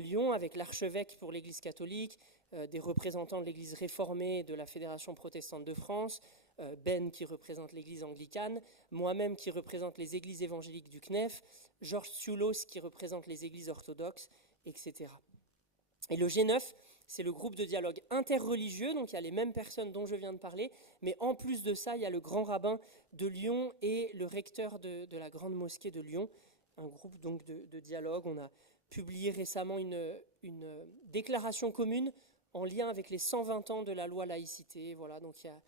Lyon avec l'archevêque pour l'Église catholique, des représentants de l'Église réformée de la Fédération protestante de France, Ben qui représente l'Église anglicane, moi-même qui représente les Églises évangéliques du CNEF, Georges Tsoulos qui représente les Églises orthodoxes, etc. Et le G9, c'est le groupe de dialogue interreligieux, donc il y a les mêmes personnes dont je viens de parler, mais en plus de ça, il y a le grand rabbin de Lyon et le recteur de la grande mosquée de Lyon, un groupe donc de dialogue. On a publié récemment une déclaration commune en lien avec les 120 ans de la loi laïcité. Voilà, donc il y a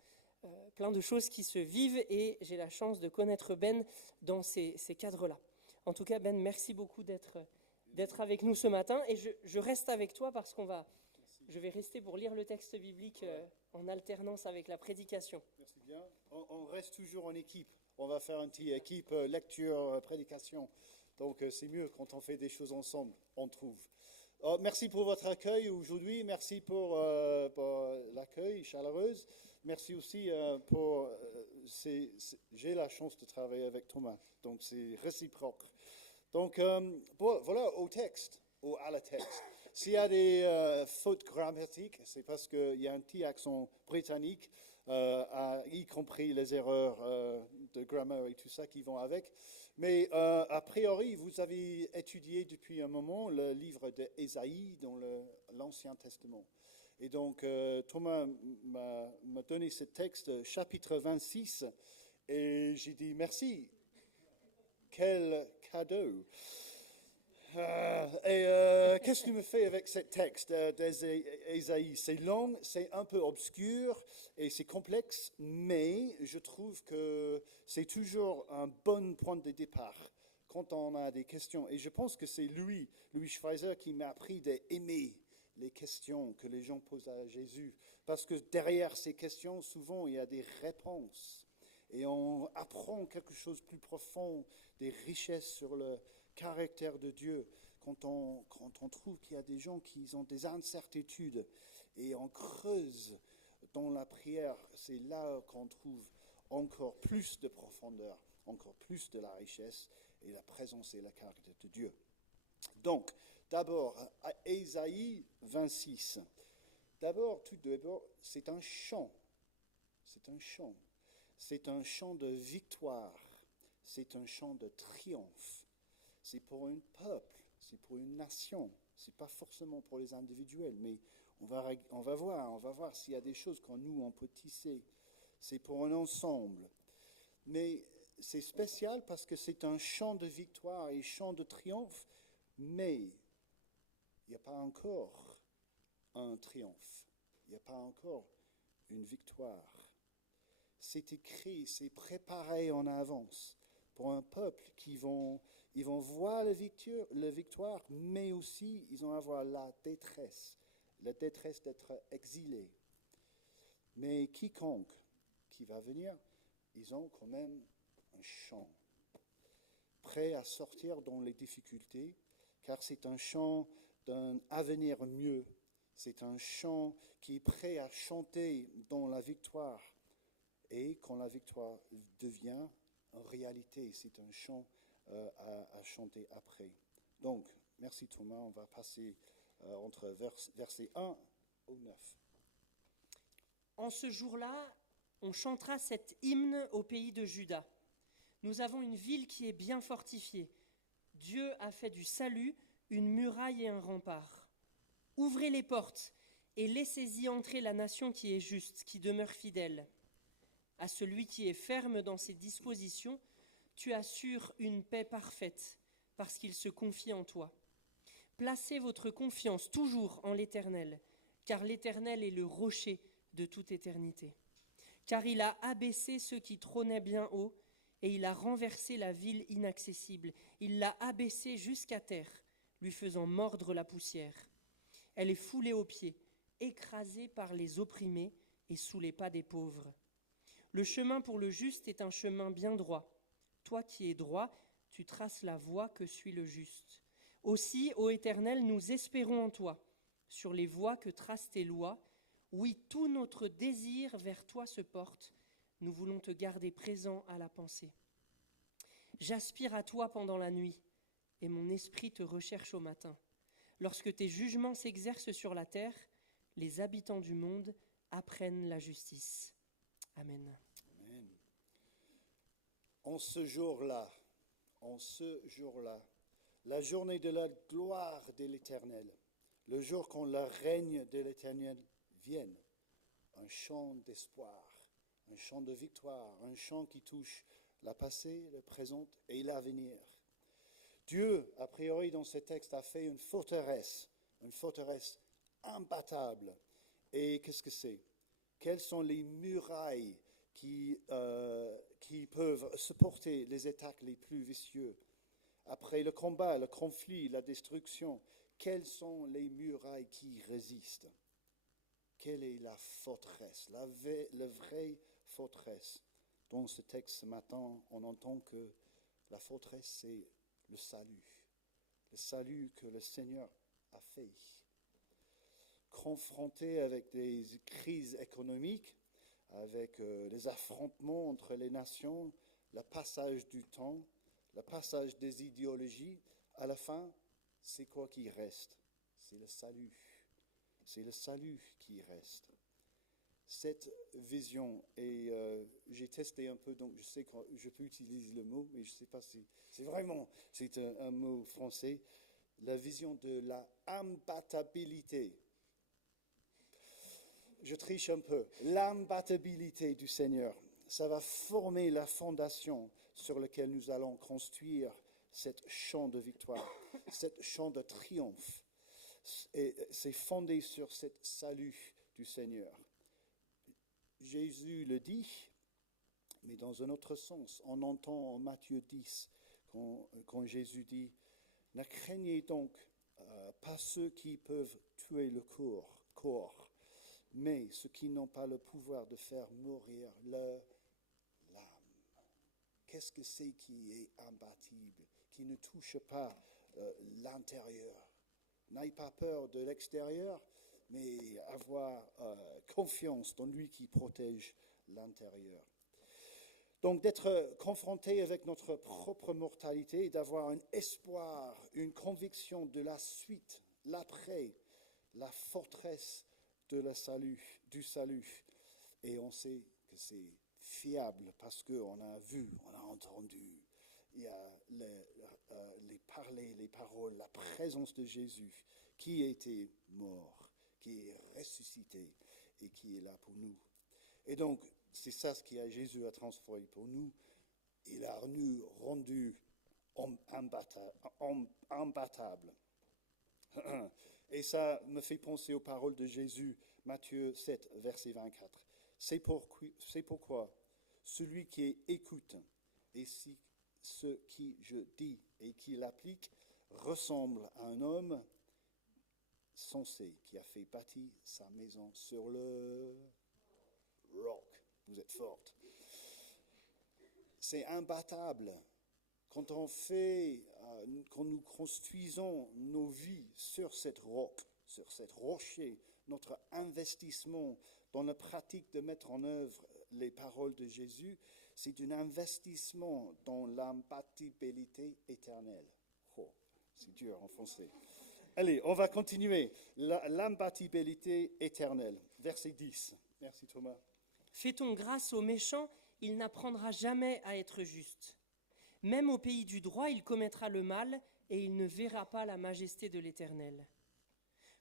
plein de choses qui se vivent et j'ai la chance de connaître Ben dans ces cadres-là. En tout cas, Ben, merci beaucoup d'être avec nous ce matin et je reste avec toi parce je vais rester pour lire le texte biblique en alternance avec la prédication. Merci bien. On reste toujours en équipe. On va faire un petit équipe lecture, prédication. Donc c'est mieux quand on fait des choses ensemble, on trouve. Merci pour votre accueil aujourd'hui. Merci pour l'accueil chaleureuse. Merci aussi pour... j'ai la chance de travailler avec Thomas, donc c'est réciproque. Donc voilà, au texte, ou à la texte. S'il y a des fautes grammatiques, c'est parce qu'il y a un petit accent britannique, y compris les erreurs de grammaire et tout ça qui vont avec. Mais a priori, vous avez étudié depuis un moment le livre d'Ésaïe dans l'Ancien Testament. Et donc, Thomas m'a donné ce texte, chapitre 26, et j'ai dit merci. Quel cadeau! Qu'est-ce que tu me fais avec ce texte d'Ésaïe? C'est long, c'est un peu obscur et c'est complexe, mais je trouve que c'est toujours un bon point de départ quand on a des questions. Et je pense que c'est Louis Schweizer qui m'a appris d'aimer les questions que les gens posent à Jésus. Parce que derrière ces questions, souvent, il y a des réponses. Et on apprend quelque chose de plus profond, des richesses sur le caractère de Dieu. Quand on trouve qu'il y a des gens qui ont des incertitudes et on creuse dans la prière, c'est là qu'on trouve encore plus de profondeur, encore plus de la richesse et la présence et le caractère de Dieu. Donc, d'abord, à Ésaïe 26. Tout d'abord, c'est un chant. C'est un chant. C'est un chant de victoire. C'est un chant de triomphe. C'est pour un peuple. C'est pour une nation. C'est pas forcément pour les individuels, mais on va voir s'il y a des choses qu'en nous on peut tisser. C'est pour un ensemble. Mais c'est spécial parce que c'est un chant de victoire et chant de triomphe, mais il n'y a pas encore un triomphe. Il n'y a pas encore une victoire. C'est écrit, c'est préparé en avance pour un peuple ils vont voir la victoire, mais aussi ils vont avoir la détresse d'être exilés. Mais quiconque qui va venir, ils ont quand même un chant, prêt à sortir dans les difficultés, car c'est un chant d'un avenir mieux. C'est un chant qui est prêt à chanter dans la victoire. Et quand la victoire devient en réalité, c'est un chant à chanter après. Donc, merci Thomas, on va passer entre versets 1 au 9. En ce jour-là, on chantera cet hymne au pays de Juda. Nous avons une ville qui est bien fortifiée. Dieu a fait du salut une muraille et un rempart. Ouvrez les portes et laissez-y entrer la nation qui est juste, qui demeure fidèle. À celui qui est ferme dans ses dispositions, tu assures une paix parfaite, parce qu'il se confie en toi. Placez votre confiance toujours en l'Éternel, car l'Éternel est le rocher de toute éternité. Car il a abaissé ceux qui trônaient bien haut, et il a renversé la ville inaccessible. Il l'a abaissée jusqu'à terre, lui faisant mordre la poussière. Elle est foulée aux pieds, écrasée par les opprimés et sous les pas des pauvres. Le chemin pour le juste est un chemin bien droit. Toi qui es droit, tu traces la voie que suit le juste. Aussi, ô Éternel, nous espérons en toi, sur les voies que tracent tes lois. Oui, tout notre désir vers toi se porte. Nous voulons te garder présent à la pensée. J'aspire à toi pendant la nuit, et mon esprit te recherche au matin. Lorsque tes jugements s'exercent sur la terre, les habitants du monde apprennent la justice. Amen. Amen. En ce jour-là, la journée de la gloire de l'Éternel, le jour quand le règne de l'Éternel vienne, un chant d'espoir, un chant de victoire, un chant qui touche la passé, le présent et l'avenir. Dieu, a priori dans ce texte, a fait une forteresse imbattable. Et qu'est-ce que c'est? Quelles sont les murailles qui peuvent supporter les attaques les plus vicieuses? Après le combat, le conflit, la destruction, quelles sont les murailles qui résistent? Quelle est la forteresse, la vraie forteresse? Dans ce texte ce matin, on entend que la forteresse, c'est le salut que le Seigneur a fait. Confronté avec des crises économiques, avec les affrontements entre les nations, le passage du temps, le passage des idéologies, à la fin, c'est quoi qui reste? C'est le salut. C'est le salut qui reste. Cette vision, et j'ai testé un peu, donc je sais que je peux utiliser le mot, mais je ne sais pas si c'est un mot français, la vision de la imbattabilité. Je triche un peu. L'imbattabilité du Seigneur, ça va former la fondation sur laquelle nous allons construire cette chant de victoire, cette chant de triomphe. Et c'est fondé sur ce salut du Seigneur. Jésus le dit, mais dans un autre sens. On entend en Matthieu 10, quand Jésus dit « Ne craignez donc pas ceux qui peuvent tuer le corps, mais ceux qui n'ont pas le pouvoir de faire mourir l'âme. » Qu'est-ce que c'est qui est imbattable, qui ne touche pas l'intérieur? N'aie pas peur de l'extérieur, mais avoir confiance dans lui qui protège l'intérieur. Donc d'être confronté avec notre propre mortalité, d'avoir un espoir, une conviction de la suite, l'après, la forteresse du salut. Et on sait que c'est fiable parce qu'on a vu, on a entendu, il y a les paroles, la présence de Jésus qui était mort, qui est ressuscité et qui est là pour nous. Et donc, c'est ça ce qui a Jésus a transformé pour nous. Il a nous rendu imbattables. Et ça me fait penser aux paroles de Jésus, Matthieu 7, verset 24. C'est pourquoi celui qui écoute et ce qui je dis et qui l'applique ressemble à un homme sensé qui a fait bâtir sa maison sur le roc. Vous êtes forte. C'est imbattable. Quand nous construisons nos vies sur cette roc, sur cette rocher, notre investissement dans la pratique de mettre en œuvre les paroles de Jésus, c'est un investissement dans l'imbattabilité éternelle. Oh, c'est dur en français. Allez, on va continuer. L'imbattabilité éternelle. Verset 10. Merci Thomas. Fait-on grâce au méchant, il n'apprendra jamais à être juste. Même au pays du droit, il commettra le mal et il ne verra pas la majesté de l'Éternel.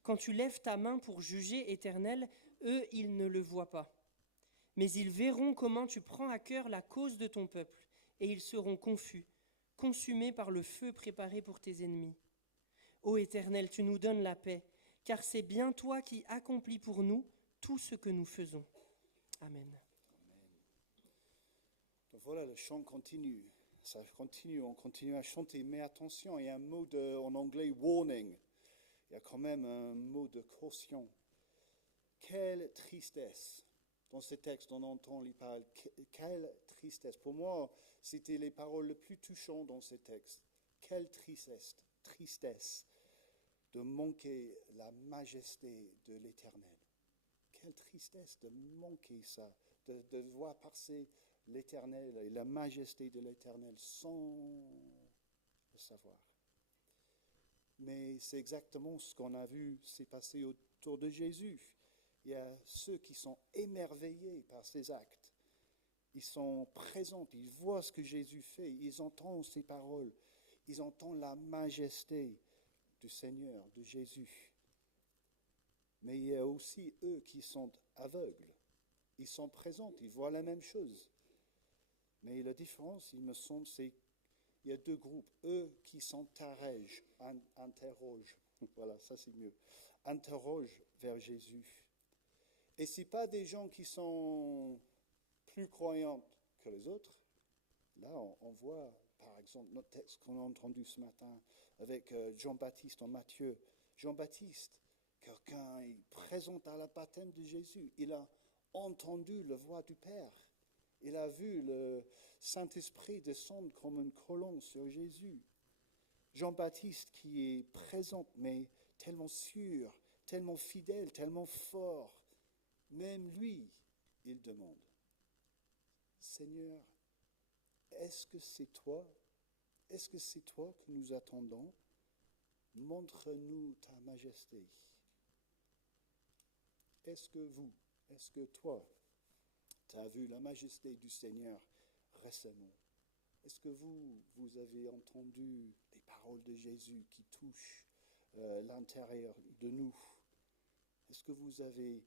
Quand tu lèves ta main pour juger, Éternel, eux, ils ne le voient pas. Mais ils verront comment tu prends à cœur la cause de ton peuple, et ils seront confus, consumés par le feu préparé pour tes ennemis. Ô Éternel, tu nous donnes la paix, car c'est bien toi qui accomplis pour nous tout ce que nous faisons. Amen. Donc voilà, le chant continue. Ça continue, on continue à chanter. Mais attention, il y a un mot en anglais, warning. Il y a quand même un mot de caution. Quelle tristesse. Dans ce texte, on entend les paroles. Quelle tristesse. Pour moi, c'était les paroles les plus touchantes dans ce texte. Quelle tristesse de manquer la majesté de l'Éternel. Quelle tristesse de manquer ça, de voir passer l'Éternel et la majesté de l'Éternel sans le savoir. Mais c'est exactement ce qu'on a vu s'est passé autour de Jésus. Il y a ceux qui sont émerveillés par ses actes. Ils sont présents, ils voient ce que Jésus fait, ils entendent ses paroles, ils entendent la majesté du Seigneur, de Jésus. Mais il y a aussi eux qui sont aveugles. Ils sont présents, ils voient la même chose. Mais la différence, il me semble, c'est qu'il y a deux groupes. Eux qui s'interrogent, voilà, ça c'est mieux, interrogent vers Jésus. Et ce n'est pas des gens qui sont plus croyants que les autres. Là, on voit, par exemple, notre texte qu'on a entendu ce matin avec Jean-Baptiste en Matthieu. Jean-Baptiste, quelqu'un est présent à la baptême de Jésus. Il a entendu la voix du Père. Il a vu le Saint-Esprit descendre comme une colonne sur Jésus. Jean-Baptiste qui est présent, mais tellement sûr, tellement fidèle, tellement fort. Même lui, il demande, Seigneur, est-ce que c'est toi? Est-ce que c'est toi que nous attendons? Montre-nous ta majesté. Est-ce que toi, tu as vu la majesté du Seigneur récemment? Est-ce que vous avez entendu les paroles de Jésus qui touchent l'intérieur de nous? Est-ce que vous avez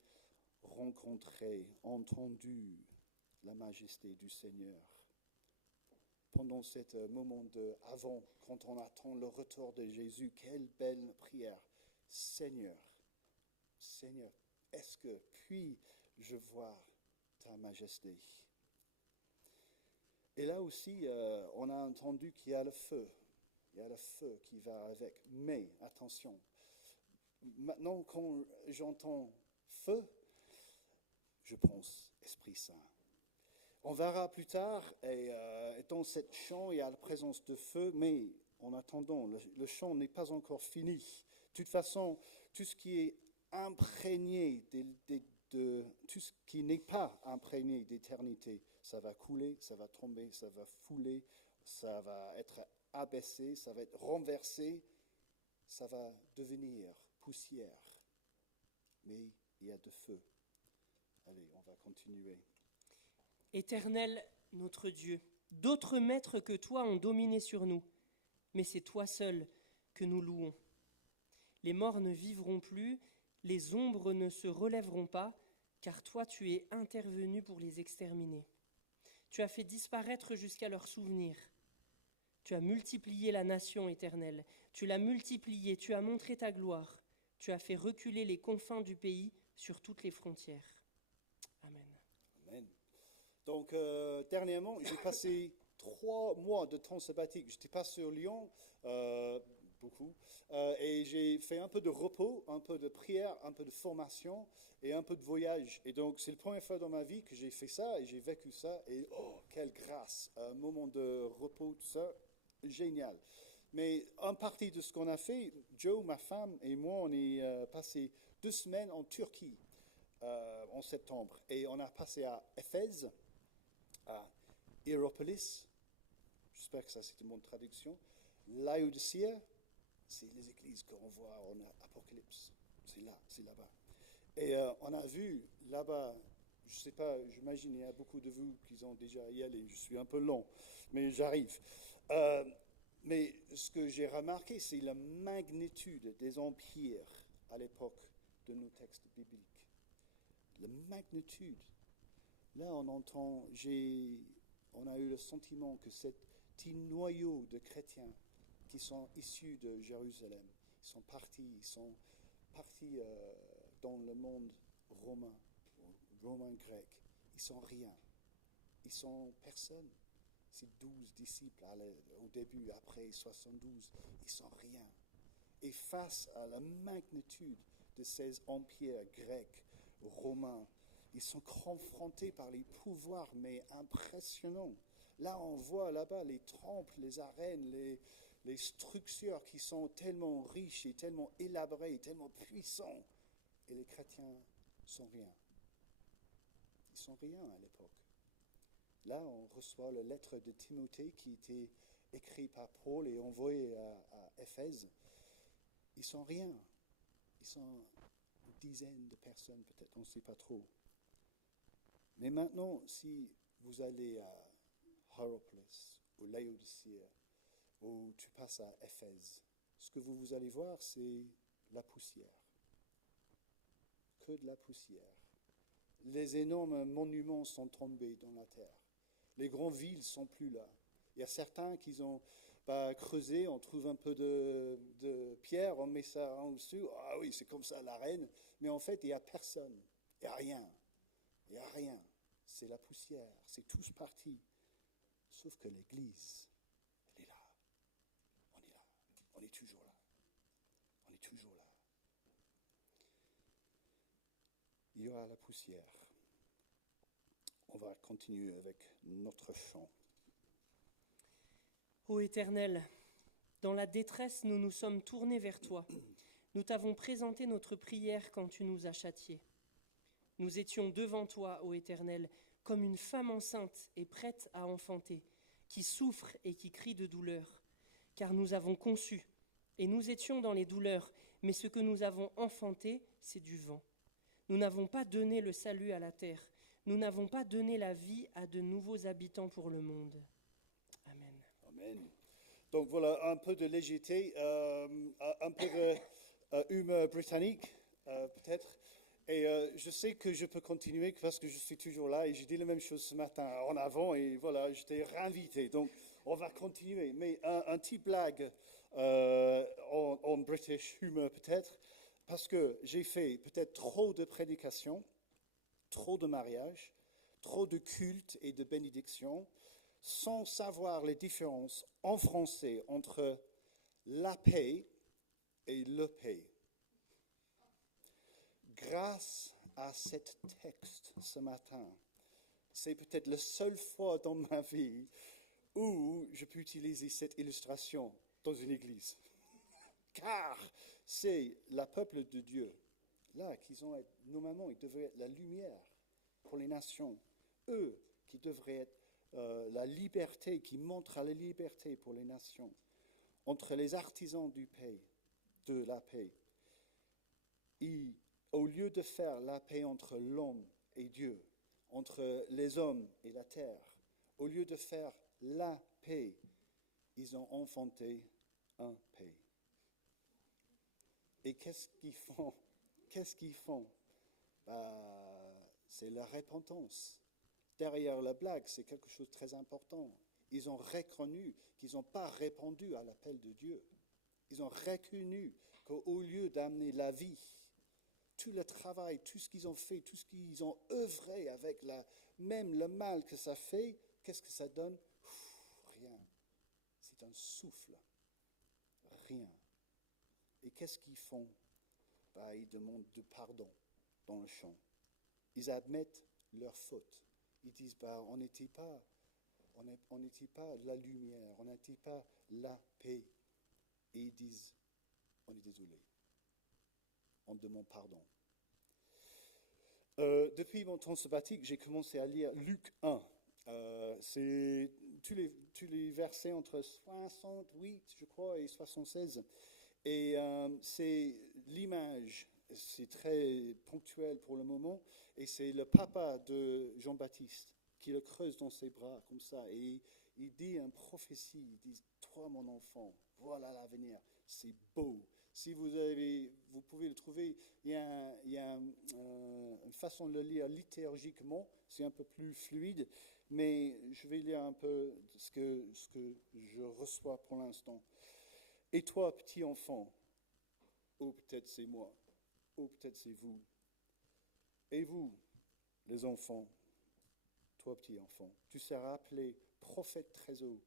rencontré, entendu la majesté du Seigneur? Pendant ce moment avant, quand on attend le retour de Jésus, quelle belle prière. Seigneur, est-ce que puis-je voir ta majesté? Et là aussi, on a entendu qu'il y a le feu. Il y a le feu qui va avec. Mais, attention, maintenant quand j'entends feu, je pense Esprit Saint. On verra plus tard, et dans cette chant, il y a la présence de feu, mais en attendant, le chant n'est pas encore fini. De toute façon, tout ce qui est imprégné tout ce qui n'est pas imprégné d'éternité, ça va couler, ça va tomber, ça va fouler, ça va être abaissé, ça va être renversé, ça va devenir poussière. Mais il y a de feu. Allez, on va continuer. Éternel, notre Dieu, d'autres maîtres que toi ont dominé sur nous, mais c'est toi seul que nous louons. Les morts ne vivront plus, les ombres ne se relèveront pas, car toi tu es intervenu pour les exterminer. Tu as fait disparaître jusqu'à leur souvenir. Tu as multiplié la nation éternelle, tu l'as multipliée, tu as montré ta gloire, tu as fait reculer les confins du pays sur toutes les frontières. Amen. Amen. Donc, dernièrement, j'ai passé 3 mois de temps sabbatique. Je n'étais pas sur Lyon, beaucoup, et j'ai fait un peu de repos, un peu de prière, un peu de formation et un peu de voyage. Et donc, c'est la première fois dans ma vie que j'ai fait ça et j'ai vécu ça. Et oh, quelle grâce! Un moment de repos, tout ça, génial. Mais en partie de ce qu'on a fait, Joe, ma femme et moi, on est passé 2 semaines en Turquie en septembre. Et on a passé à Éphèse, à Hiéropolis, j'espère que ça c'est une bonne traduction, Laodicea, c'est les églises qu'on voit en Apocalypse, c'est là-bas. Et on a vu là-bas, je ne sais pas, j'imagine il y a beaucoup de vous qui ont déjà y allé, je suis un peu long, mais j'arrive. Mais ce que j'ai remarqué, c'est la magnitude des empires à l'époque de nos textes bibliques. La magnitude. Là, on a eu le sentiment que cet petit noyau de chrétiens qui sont issus de Jérusalem, ils sont partis dans le monde romain-grec. Ils sont rien. Ils sont personne. Ces 12 disciples au début, après 72, ils sont rien. Et face à la magnitude de ces empires grecs, romains, ils sont confrontés par les pouvoirs, mais impressionnants. Là, on voit là-bas les temples, les arènes, les structures qui sont tellement riches et tellement élaborées, tellement puissants. Et les chrétiens sont rien. Ils sont rien à l'époque. Là, on reçoit la lettre de Timothée qui était écrite par Paul et envoyée à Éphèse. Ils sont rien. Ils sont une dizaine de personnes peut-être, on ne sait pas trop. Mais maintenant, si vous allez à Hierapolis ou Laodicea ou tu passes à Éphèse, ce que vous allez voir, c'est la poussière. Que de la poussière. Les énormes monuments sont tombés dans la terre. Les grandes villes ne sont plus là. Il y a certains qui ont creusé, on trouve un peu de pierre, on met ça en dessous. Ah oui, c'est comme ça l'arène. Mais en fait, il n'y a personne. Il n'y a rien. Il n'y a rien. C'est la poussière. C'est tous partis. Sauf que l'Église, elle est là. On est là. On est toujours là. On est toujours là. Il y aura la poussière. On va continuer avec notre chant. Ô Éternel, dans la détresse, nous nous sommes tournés vers toi. Nous t'avons présenté notre prière quand tu nous as châtiés. Nous étions devant toi, ô Éternel, comme une femme enceinte et prête à enfanter, qui souffre et qui crie de douleur. Car nous avons conçu, et nous étions dans les douleurs, mais ce que nous avons enfanté, c'est du vent. Nous n'avons pas donné le salut à la terre. Nous n'avons pas donné la vie à de nouveaux habitants pour le monde. Amen. Amen. Donc voilà, un peu de légèreté, un peu d'humour britannique, peut-être. Et je sais que je peux continuer parce que je suis toujours là et j'ai dit la même chose ce matin en avant et voilà, j'étais réinvité. Donc on va continuer. Mais un petit blague en British humor peut-être, parce que j'ai fait peut-être trop de prédications, trop de mariages, trop de cultes et de bénédictions, sans savoir les différences en français entre la paix et le paix. Grâce à cet texte ce matin, c'est peut-être la seule fois dans ma vie où je peux utiliser cette illustration dans une église. Car c'est le peuple de Dieu, là, normalement, ils devraient être la lumière pour les nations. Eux qui devraient être la liberté, qui montrent la liberté pour les nations. Entre les artisans de la paix, au lieu de faire la paix entre l'homme et Dieu, entre les hommes et la terre, au lieu de faire la paix, ils ont enfanté un paix. Et qu'est-ce qu'ils font? C'est la repentance. Derrière la blague, c'est quelque chose de très important. Ils ont reconnu qu'ils n'ont pas répondu à l'appel de Dieu. Ils ont reconnu qu'au lieu d'amener la vie, tout le travail, tout ce qu'ils ont fait, tout ce qu'ils ont œuvré avec même le mal que ça fait, qu'est-ce que ça donne? Rien. C'est un souffle. Rien. Et qu'est-ce qu'ils font? Ils demandent du pardon dans le chant. Ils admettent leur faute. Ils disent, on n'était pas la lumière, on n'était pas la paix. Et ils disent, on est désolé. On demande pardon. Depuis mon temps sabbatique, j'ai commencé à lire Luc 1. C'est tous les versets entre 68, je crois, et 76. Et c'est l'image, c'est très ponctuel pour le moment, et c'est le papa de Jean-Baptiste qui le creuse dans ses bras, comme ça, et il dit une prophétie, il dit, toi mon enfant, voilà l'avenir, c'est beau. Si vous pouvez le trouver, il y a une façon de le lire liturgiquement, c'est un peu plus fluide, mais je vais lire un peu ce que je reçois pour l'instant. Et toi, petit enfant, ou peut-être c'est moi, ou peut-être c'est vous. Et vous, les enfants, toi, petit enfant, tu seras appelé prophète très haut,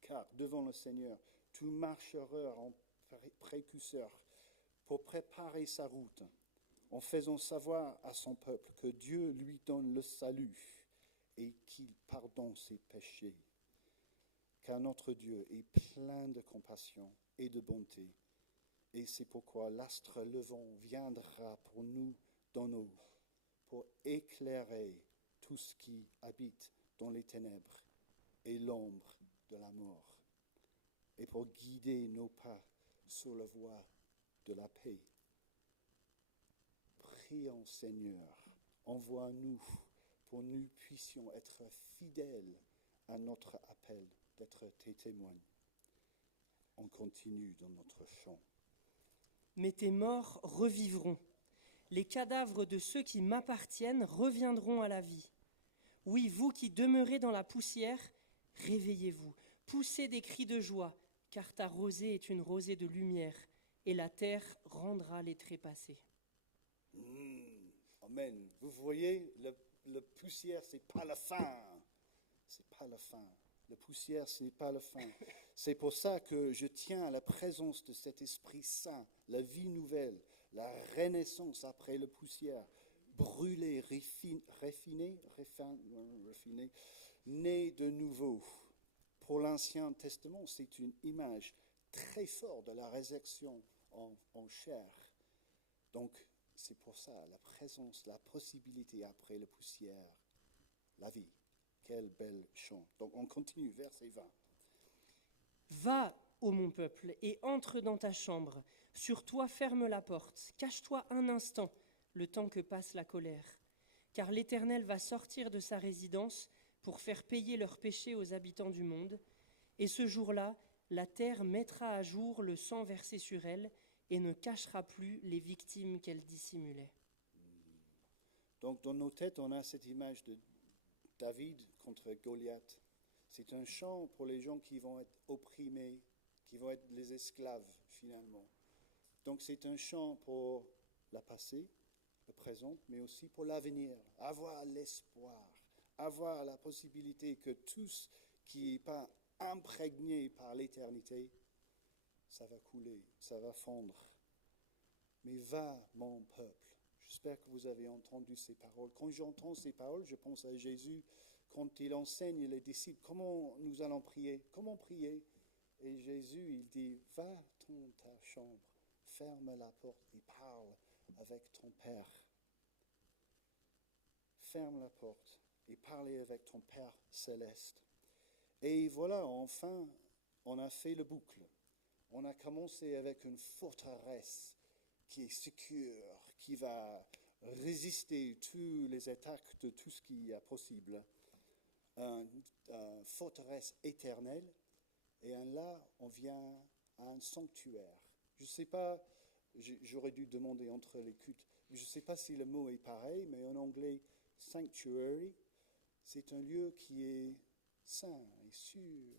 car devant le Seigneur, tu marcheras en précurseur pour préparer sa route, en faisant savoir à son peuple que Dieu lui donne le salut et qu'il pardonne ses péchés. Car notre Dieu est plein de compassion et de bonté. Et c'est pourquoi l'astre levant viendra pour nous dans nos, pour éclairer tout ce qui habite dans les ténèbres et l'ombre de la mort, et pour guider nos pas sur la voie de la paix. Prions, Seigneur, envoie-nous pour nous puissions être fidèles à notre appel d'être tes témoins. On continue dans notre chant. Mais tes morts revivront. Les cadavres de ceux qui m'appartiennent reviendront à la vie. Oui, vous qui demeurez dans la poussière, réveillez-vous, poussez des cris de joie, car ta rosée est une rosée de lumière, et la terre rendra les trépassés. Amen. Vous voyez, la poussière, c'est pas la fin. C'est pas la fin. La poussière, ce n'est pas la fin. C'est pour ça que je tiens à la présence de cet Esprit Saint, la vie nouvelle, la renaissance après la poussière, brûlée, raffinée, née de nouveau. Pour l'Ancien Testament, c'est une image très forte de la résurrection en chair. Donc, c'est pour ça, la présence, la possibilité après la poussière, la vie. Quel bel chant. Donc, on continue, verset 20. Va, ô mon peuple, et entre dans ta chambre. Sur toi ferme la porte. Cache-toi un instant, le temps que passe la colère. Car l'Éternel va sortir de sa résidence pour faire payer leurs péchés aux habitants du monde. Et ce jour-là, la terre mettra à jour le sang versé sur elle et ne cachera plus les victimes qu'elle dissimulait. Donc, dans nos têtes, on a cette image de David contre Goliath. C'est un chant pour les gens qui vont être opprimés, qui vont être les esclaves finalement. Donc c'est un chant pour la passé, le présent, mais aussi pour l'avenir. Avoir l'espoir, avoir la possibilité que tout ce qui n'est pas imprégné par l'éternité, ça va couler, ça va fondre. Mais va, mon peuple. J'espère que vous avez entendu ces paroles. Quand j'entends ces paroles, je pense à Jésus quand il enseigne les disciples comment nous allons prier, comment prier. Et Jésus, il dit, va dans ta chambre, ferme la porte et parle avec ton Père. Ferme la porte et parle avec ton Père céleste. Et voilà, enfin, on a fait le boucle. On a commencé avec une forteresse qui est sécure, qui va résister tous les attaques de tout ce qui est possible. Une forteresse éternelle. Et là, on vient à un sanctuaire. Je ne sais pas, j'aurais dû demander entre les cultes, je ne sais pas si le mot est pareil, mais en anglais, sanctuary, c'est un lieu qui est sain et sûr,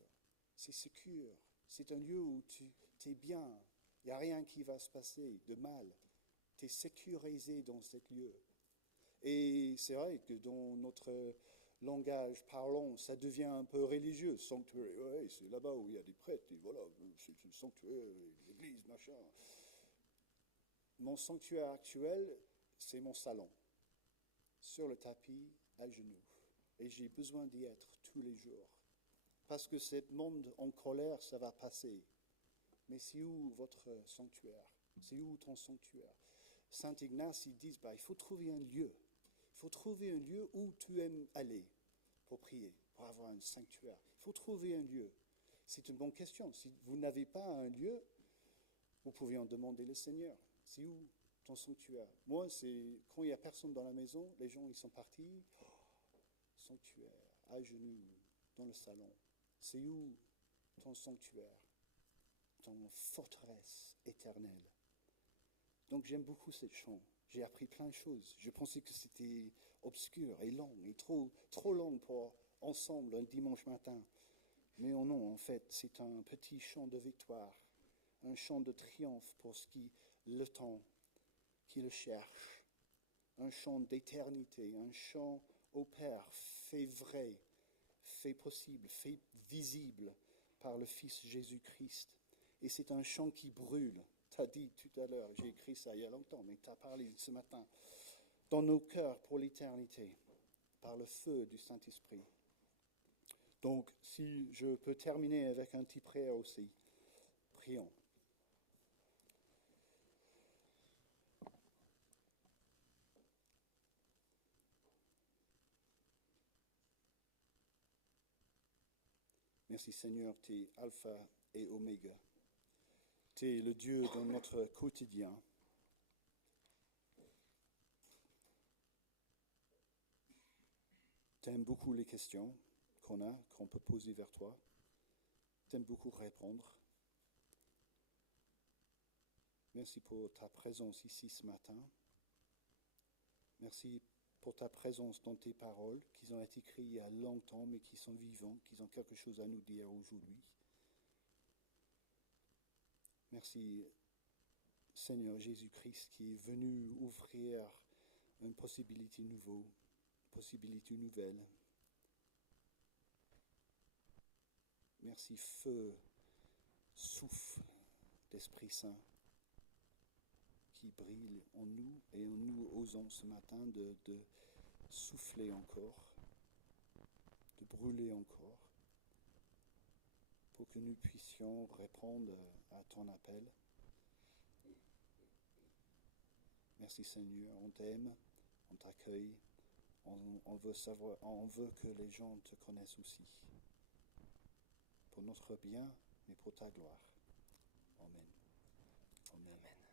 c'est sécure. C'est un lieu où tu es bien, il n'y a rien qui va se passer de mal. Tu es sécurisé dans ce lieu. Et c'est vrai que dans notre langage parlant, ça devient un peu religieux. Sanctuaire, ouais, c'est là-bas où il y a des prêtres, et voilà, c'est un sanctuaire, l'église, machin. Mon sanctuaire actuel, c'est mon salon, sur le tapis, à genoux. Et j'ai besoin d'y être tous les jours. Parce que ce monde en colère, ça va passer. Mais c'est où votre sanctuaire? C'est où ton sanctuaire? Saint Ignace, il dit, il faut trouver un lieu. Il faut trouver un lieu où tu aimes aller pour prier, pour avoir un sanctuaire. Il faut trouver un lieu. C'est une bonne question. Si vous n'avez pas un lieu, vous pouvez en demander le Seigneur. C'est où ton sanctuaire? Moi, c'est quand il n'y a personne dans la maison, les gens ils sont partis. Sanctuaire, à genoux, dans le salon. C'est où ton sanctuaire? Ton forteresse éternelle. Donc j'aime beaucoup ce chant. J'ai appris plein de choses. Je pensais que c'était obscur et long, et trop long pour ensemble un dimanche matin. Mais non, en fait, c'est un petit chant de victoire, un chant de triomphe pour ce qui le temps, qui le cherche, un chant d'éternité, un chant au Père, fait vrai, fait possible, fait visible par le Fils Jésus-Christ. Et c'est un chant qui brûle. Tu as dit tout à l'heure, j'ai écrit ça il y a longtemps, mais tu as parlé ce matin, dans nos cœurs pour l'éternité, par le feu du Saint-Esprit. Donc, si je peux terminer avec un petit prière aussi, prions. Merci Seigneur, tu es Alpha et Oméga. Tu es le Dieu dans notre quotidien. Tu aimes beaucoup les questions qu'on peut poser vers toi. Tu aimes beaucoup répondre. Merci pour ta présence ici ce matin. Merci pour ta présence dans tes paroles, qui ont été écrites il y a longtemps, mais qui sont vivantes, qui ont quelque chose à nous dire aujourd'hui. Merci, Seigneur Jésus-Christ, qui est venu ouvrir une possibilité nouvelle. Merci, feu, souffle d'Esprit Saint qui brille en nous et en nous osons ce matin de souffler encore, de brûler encore, pour que nous puissions répondre à ton appel. Merci Seigneur, on t'aime, on t'accueille, on veut que les gens te connaissent aussi, pour notre bien, mais pour ta gloire. Amen. Amen. Amen.